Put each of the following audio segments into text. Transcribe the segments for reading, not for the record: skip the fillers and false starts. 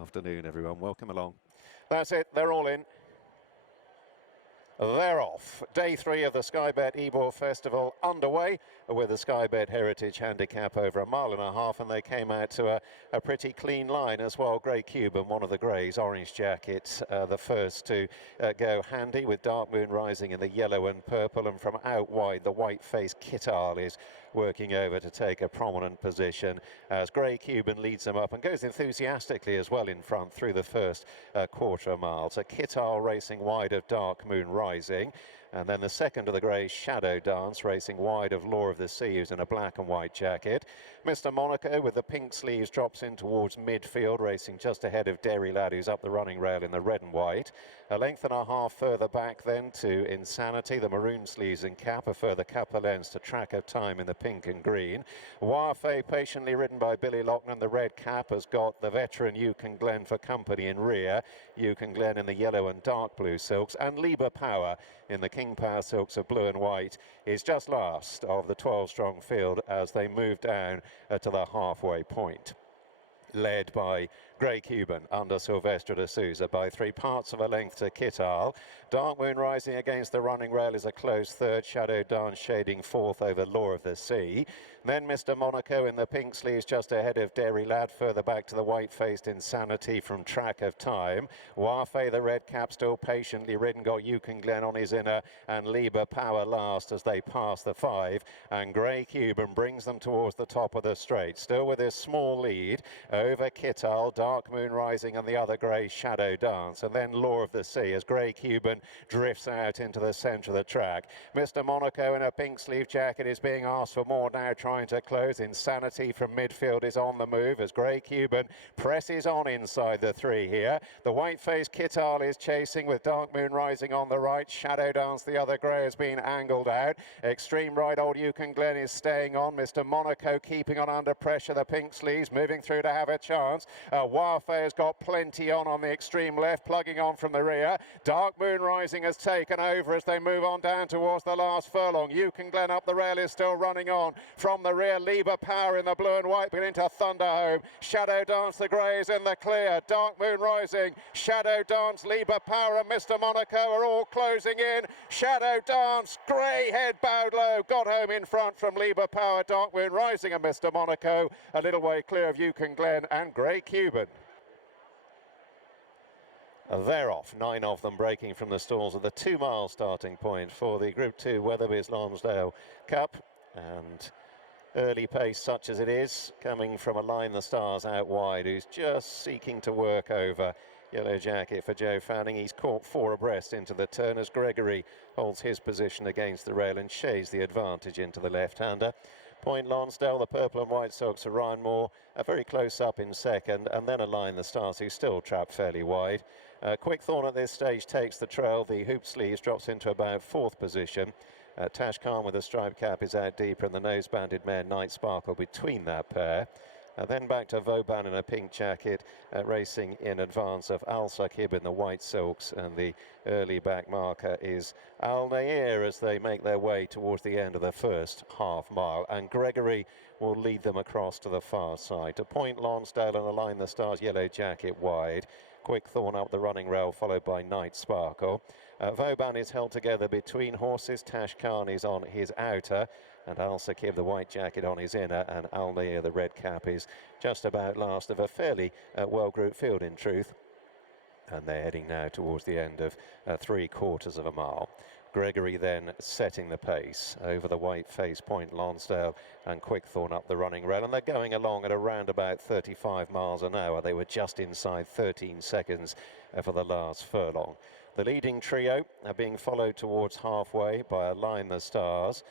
Afternoon, everyone. Welcome along. That's it. They're all in. They're off. Day 3 of the Skybet Ebor Festival underway with the Skybet Heritage Handicap over 1.5 miles, and they came out to a pretty clean line as well. Grey Cuban, one of the greys, orange jacket, the first to go handy with Dark Moon rising in the yellow and purple, and from out wide the white-faced Kittal is working over to take a prominent position as Grey Cuban leads them up and goes enthusiastically as well in front through the first quarter mile. So Kittal racing wide of Dark Moon rising, and then the second of the greys, Shadow Dance, racing wide of Law of the Sea, who's in a black and white jacket. Mr. Monaco with the pink sleeves drops in towards midfield, racing just ahead of Derry Lad, who's up the running rail in the red and white. A length and a half further back then to Insanity, the maroon sleeves and cap, a further couple of lengths to Track of Time in the pink and green. Warfay, patiently ridden by Billy Loughnane, the red cap, has got the veteran Yukon Glen for company in rear. Yukon Glen in the yellow and dark blue silks, and Liber Power in the King Power silks of blue and white is just last of the 12-strong field as they move down to the halfway point. Led by Grey Cuban under Silvestre de Souza by 3 parts of a length to Kittal. Dark Moon rising against the running rail is a close third. Shadow Dance shading fourth over Law of the Sea. Then Mr. Monaco in the pink sleeves just ahead of Derry Lad, further back to the white-faced Insanity from Track of Time. Warfay, the red cap, still patiently ridden, got Yukon Glen on his inner, and Liber Power last as they pass the 5. And Grey Cuban brings them towards the top of the straight, still with his small lead over Kittal, Dark Moon rising, and the other grey, Shadow Dance, and then Law of the Sea as Grey Cuban drifts out into the centre of the track. Mr. Monaco in a pink sleeve jacket is being asked for more now, trying to close. Insanity from midfield is on the move as Grey Cuban presses on inside the 3 here. The white-faced Kittal is chasing with Dark Moon rising on the right. Shadow Dance, the other grey, has been angled out. Extreme right, old Yukon Glen is staying on. Mr. Monaco keeping on under pressure. The pink sleeves moving through to have a chance. Warfay has got plenty on the extreme left, plugging on from the rear. Dark Moon rising has taken over as they move on down towards the last furlong. Yukon Glen up the rail is still running on. From the rear, Liber Power in the blue and white beginning to thunder home. Shadow Dance, the grey, is in the clear. Dark Moon rising, Shadow Dance, Liber Power and Mr. Monaco are all closing in. Shadow Dance, grey head bowed low, got home in front from Liber Power. Dark Moon rising and Mr. Monaco a little way clear of Yukon Glen and Grey Cuban. They're off, 9 of them breaking from the stalls at the 2-mile starting point for the Group 2 Weatherby's Lonsdale Cup. And early pace such as it is, coming from Align the Stars out wide, who's just seeking to work over yellow jacket for Joe Fanning. He's caught 4 abreast into the turn as Gregory holds his position against the rail and shades the advantage into the left-hander. Point Lonsdale, the purple and white socks of Ryan Moore, very close up in second, and then Align the Stars, who's still trapped fairly wide. Quick Thorn at this stage takes the trail. The hoop sleeves drops into about 4th position. Tash Khan with a striped cap is out deeper, and the nose-banded mare Night Sparkle between that pair. Then back to Vauban in a pink jacket, racing in advance of Al Saqib in the white silks, and the early back marker is Al Nair as they make their way towards the end of the first half mile, and Gregory will lead them across to the far side. To Point Lonsdale and Align the Stars yellow jacket wide. Quick Thorn up the running rail, followed by Night Sparkle. Vauban is held together between horses. Tash Khan is on his outer, and Al Saqib, the white jacket, on his inner, and Al Nair, the red cap, is just about last of a fairly well-grouped field in truth. And they're heading now towards the end of 3/4 of a mile. Gregory then setting the pace over the white-faced Point Lonsdale and Quick Thorn up the running rail, and they're going along at around about 35 miles an hour. They were just inside 13 seconds for the last furlong. The leading trio are being followed towards halfway by Align the Stars.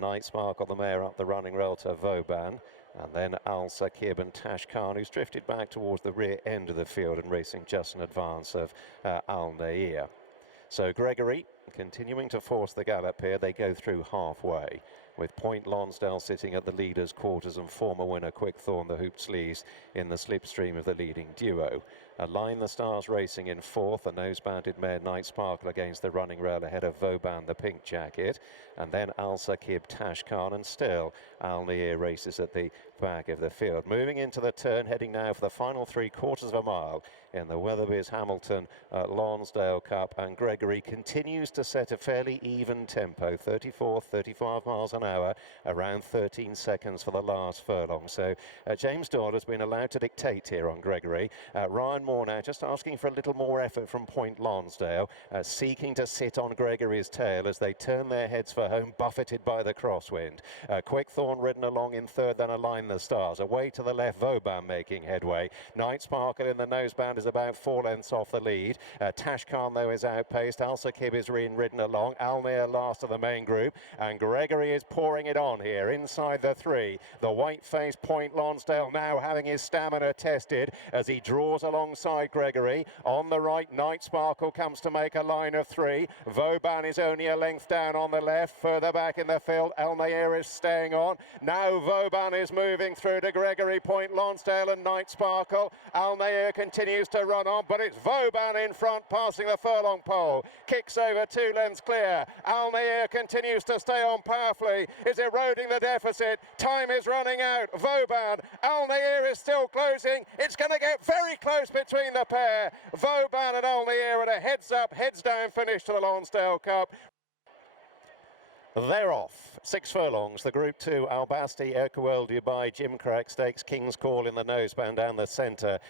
Night Sparkle, the mare, up the running rail to Vauban, and then Al Saqib and Tash Khan, who's drifted back towards the rear end of the field and racing just in advance of Al Nair. So Gregory continuing to force the gallop here. They go through halfway. with Point Lonsdale sitting at the leaders' quarters and former winner Quickthorn, the hoop sleeves, in the slipstream of the leading duo. Align the Stars racing in fourth, the nose-banded mare Night Sparkle against the running rail ahead of Vauban, the pink jacket, and then Al Sakib, Tash Khan, and still Al Nair races at the back of the field. Moving into the turn, heading now for the final 3/4 of a mile in the Weatherby's Hamilton Lonsdale Cup, and Gregory continues to set a fairly even tempo, 34, 35 miles an hour, around 13 seconds for the last furlong. So James Doyle has been allowed to dictate here on Gregory. Ryan Moore now just asking for a little more effort from Point Lonsdale, seeking to sit on Gregory's tail as they turn their heads for home, buffeted by the crosswind. Quickthorn ridden along in third, then Align the Stars. Away to the left, Vauban making headway. Night Sparkle in the noseband is about 4 lengths off the lead. Tash Khan, though, is outpaced. Al Sakib is ridden along. Al Nair last of the main group. And Gregory is pouring it on here inside the 3. The white-faced Point Lonsdale now having his stamina tested as he draws alongside Gregory. On the right, Night Sparkle comes to make a line of 3. Vauban is only a length down on the left. Further back in the field, Al Nair is staying on. Now Vauban is moving through to Gregory, Point Lonsdale and Night Sparkle. Al Nair continues to run on, but it's Vauban in front, passing the furlong pole. Kicks over 2 lengths clear. Al Nair continues to stay on powerfully, is eroding the deficit. Time is running out. Vauban, Al Nair is still closing. It's going to get very close between the pair. Vauban and Al Nair at a heads up, heads down finish to the Lonsdale Cup. They're off. 6 furlongs. The Group 2, Albasti, Erquel, Dubai, Gimcrack Stakes, King's Call in the noseband down the centre.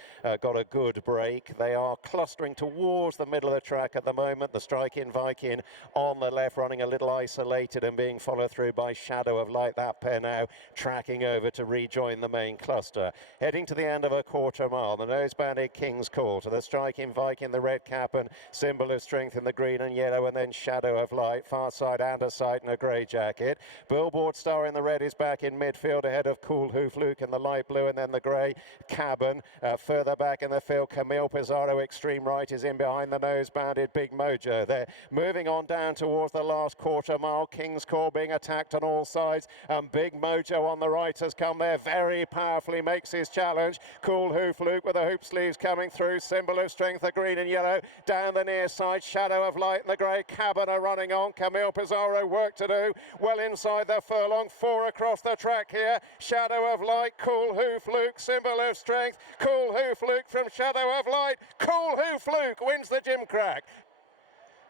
Got a good break. They are clustering towards the middle of the track at the moment. The Strike-In Viking on the left, running a little isolated and being followed through by Shadow of Light. That pair now tracking over to rejoin the main cluster. Heading to the end of a 1/4 mile. The nosebanded King's Call to the Strike-In Viking, the red cap and Symbol of Strength in the green and yellow, and then Shadow of Light, far side and a side and a grey jacket. Billboard Star in the red is back in midfield ahead of Cool Hoof Luke in the light blue, and then the grey Cabin. Further back in the field, Camille Pizarro extreme right is in behind the nose banded Big Mojo. They're moving on down towards the last 1/4 mile. King's Call being attacked on all sides, and Big Mojo on the right has come there very powerfully, makes his challenge. Cool Hoof Luke with the hoop sleeves coming through. Symbol of Strength, the green and yellow down the near side. Shadow of Light and the grey Cabin are running on. Camille Pizarro work to do, well inside the furlong. 4 across the track here. Shadow of Light, Cool Hoof Luke, Symbol of Strength. Cool Hoof Luke from Shadow of Light. Cool Hoof Luke wins the Gimcrack.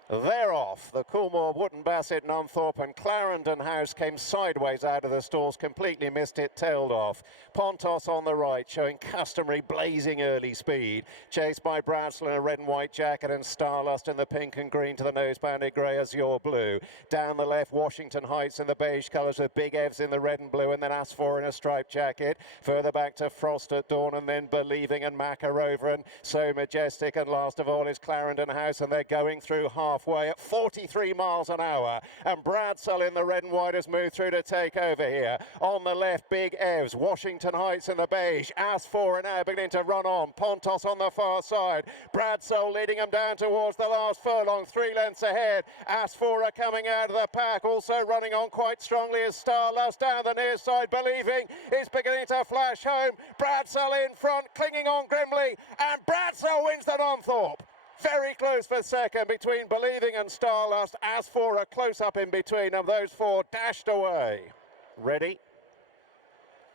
They're off. The Coolmore, Wootton Bassett, Nunthorpe and Clarendon House came sideways out of the stalls, completely missed it, tailed off. Pontos on the right, showing customary blazing early speed. Chased by Bradsell in a red and white jacket and Starlust in the pink and green to the nose-banded grey Azure blue. Down the left, Washington Heights in the beige colours with Big Evs in the red and blue, and then Asfor in a striped jacket. Further back to Frost at Dawn, and then Believing and Macarover, and So Majestic, and last of all is Clarendon House, and they're going through halfway at 43 miles an hour, and Bradsell in the red and white has moved through to take over here. On the left, Big Evs, Washington Heights in the beige, Asfor are now beginning to run on. Pontos on the far side, Bradsell leading them down towards the last furlong, 3 lengths ahead. Asfor are coming out of the pack, also running on quite strongly is Starlust down the near side. Believing is beginning to flash home. Bradsell in front, clinging on grimly, and Bradsell wins the Nunthorpe. Very close for second between Believing and Starlust. Asfor a close up in between, and those 4 dashed away. Ready?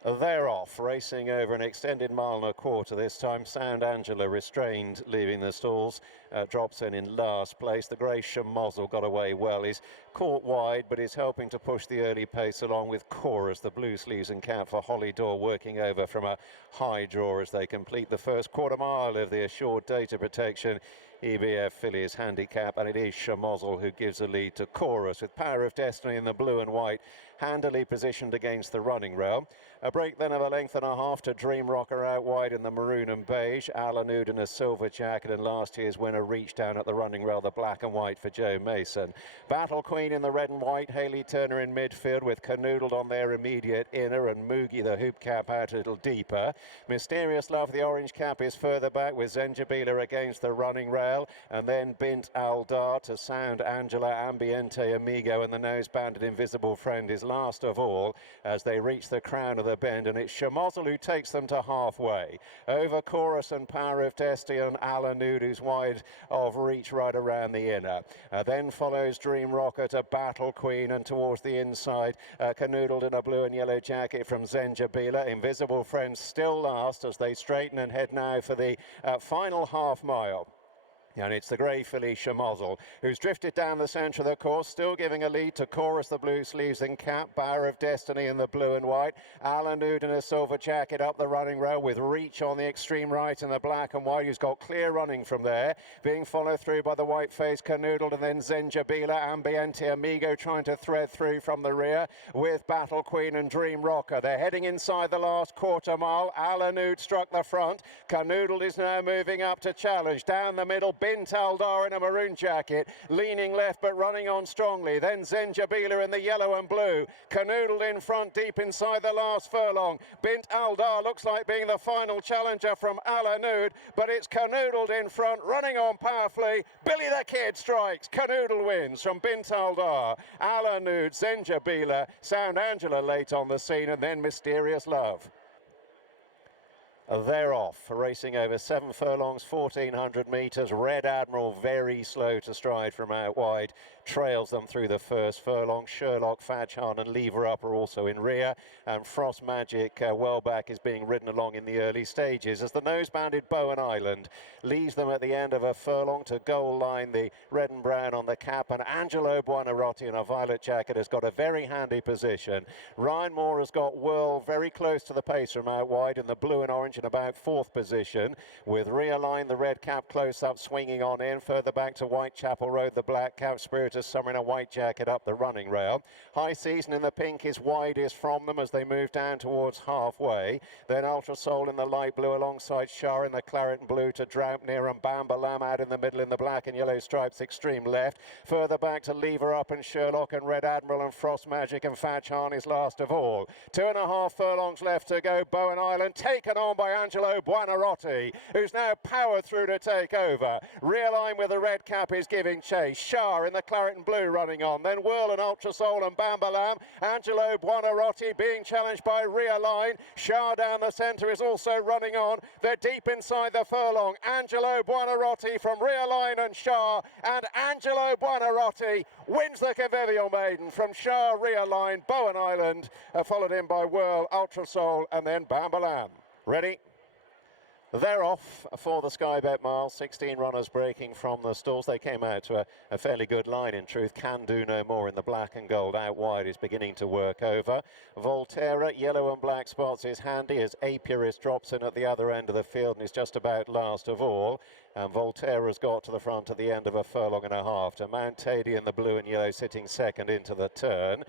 They're off, racing over an extended 1.25 miles this time. Sound Angela restrained, leaving the stalls. Drops in last place. The grey Shamozzle got away well. He's caught wide, but is helping to push the early pace along with Chorus, the blue sleeves and cap for Holly Door, working over from a high draw as they complete the first 1/4 mile of the assured data protection EBF Fillies handicap, and it is Shamozzle who gives the lead to Chorus, with Power of Destiny in the blue and white handily positioned against the running rail. A break then of 1.5 lengths to Dream Rocker out wide in the maroon and beige. Alan Oud in a silver jacket, and last year's winner reached down at the running rail, the black and white for Joe Mason. Battle Queen in the red and white, Hayley Turner in midfield with Canoodled on their immediate inner, and Moogie the hoop cap out a little deeper. Mysterious Love, the orange cap, is further back with Zenjabila against the running rail. rail, and then Bint Aldar to sound Angela Ambiente Amigo, and the nose-banded Invisible Friend is last of all as they reach the crown of the bend, and it's Chamozzle who takes them to halfway. Over Chorus and Power of Destiny and Alanude, who's wide of reach right around the inner. Then follows Dream Rocker to Battle Queen, and towards the inside, Canoodled in a blue and yellow jacket from Zenjabila. Invisible Friend still last as they straighten and head now for the final half mile. And it's the grey filly Chamozzle who's drifted down the centre of the course, still giving a lead to Chorus, the blue sleeves and cap, Bower of Destiny in the blue and white, Alanude in a silver jacket up the running rail with Reach on the extreme right in the black and white, who's got clear running from there, being followed through by the white-faced Canoodled, and then Zenjabila, Ambiente Amigo trying to thread through from the rear with Battle Queen and Dream Rocker. They're heading inside the last quarter mile. Alanude struck the front. Canoodled is now moving up to challenge. Down the middle, Bint Aldar in a maroon jacket, leaning left but running on strongly. Then Zenjabila in the yellow and blue. Canoodled in front, deep inside the last furlong. Bint Aldar looks like being the final challenger from Alanude, but it's Canoodled in front, running on powerfully. Billy the Kid strikes. Canoodled wins from Bint Aldar. Alanude, Zenjabila, Sound Angela late on the scene, and then Mysterious Love. They're off, racing over 7 furlongs, 1,400 metres. Red Admiral very slow to stride from out wide, trails them through the first furlong. Sherlock, Fadchan and Lever Up are also in rear, and Frost Magic well back is being ridden along in the early stages as the nose-banded Bowen Island leaves them at the end of a furlong to goal line, the red and brown on the cap, and Angelo Buonarroti in a violet jacket has got a very handy position. Ryan Moore has got Whirl very close to the pace from out wide in the blue and orange in about 4th position, with Realign, the red cap close up, swinging on in. Further back to Whitechapel Road, the black cap, Spiritus Summer in a white jacket up the running rail. High Season in the pink is widest from them as they move down towards halfway. Then Ultra Soul in the light blue alongside Shah in the claret and blue to Droupnir, and Bamba Lam out in the middle in the black and yellow stripes extreme left. Further back to Lever Up and Sherlock and Red Admiral and Frost Magic, and Fadchan is last of all. 2.5 furlongs left to go. Bowen Island taken on by Angelo Buonarroti, who's now powered through to take over. Realign with the red cap is giving chase. Shah in the claret and blue running on. Then Whirl and Ultra Soul and Bamba Lam. Angelo Buonarroti being challenged by Realign. Shah down the centre is also running on. They're deep inside the furlong. Angelo Buonarroti from Realign and Shah, and Angelo Buonarroti wins the Convivial Maiden from Shah, Realign, Bowen Island, followed in by Whirl, Ultra Soul and then Bamba Lam. Ready? They're off for the Sky Bet Mile. 16 runners breaking from the stalls. They came out to a fairly good line, in truth. Can Do No More in the black and gold out wide is beginning to work over. Volterra, yellow and black spots, is handy as Apiarist drops in at the other end of the field and is just about last of all. And Volterra's got to the front at the end of a furlong and a half to Mount Tady in the blue and yellow sitting second into the turn.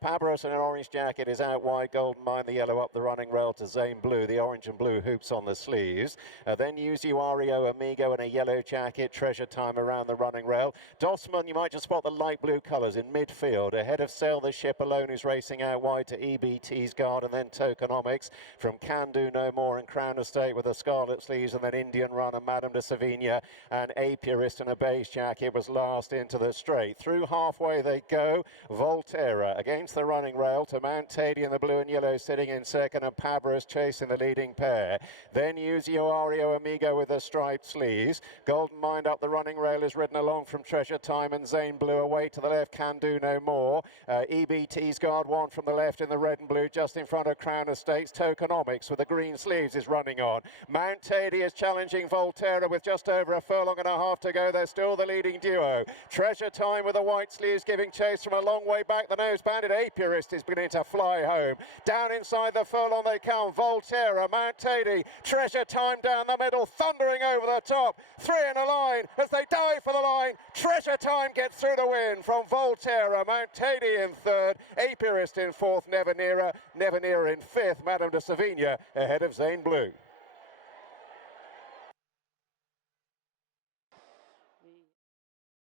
Pabros in an orange jacket is out wide. Golden Mine, the yellow up the running rail to Zane Blue, the orange and blue hoops on the sleeves. Then Usuario Amigo in a yellow jacket, Treasure Time around the running rail. Dossman, you might just spot the light blue colours in midfield. Ahead of Sail the Ship Alone, who's racing out wide to EBT's Guard, and then Tokenomics from Can Do No More and Crown Estate with the scarlet sleeves, and then Indian Run and Madame de Sevilla and Apiarist in a beige jacket was last into the straight. Through halfway they go. Volterra against the running rail to Mount Tady in the blue and yellow sitting in second, and Pabros chasing the leading pair. Then Usuario Amigo with the striped sleeves. Golden Mind up the running rail is ridden along from Treasure Time, and Zane Blue away to the left. Can Do No More. EBT's Guard one from the left in the red and blue just in front of Crown Estates. Tokenomics with the green sleeves is running on. Mount Tady is challenging Volterra with just over a furlong and a half to go. They're still the leading duo. Treasure Time with the white sleeves giving chase from a long way back. The nose-banded Apiarist is beginning to fly home. Down inside the furlong they come. Volterra, Mount Tady, Treasure Time down the middle, thundering over the top. 3 in a line as they dive for the line. Treasure Time gets through the win from Volterra. Mount Tady in third, Apiarist in fourth, Never Nearer in fifth. Madame de Sevilla ahead of Zane Blue.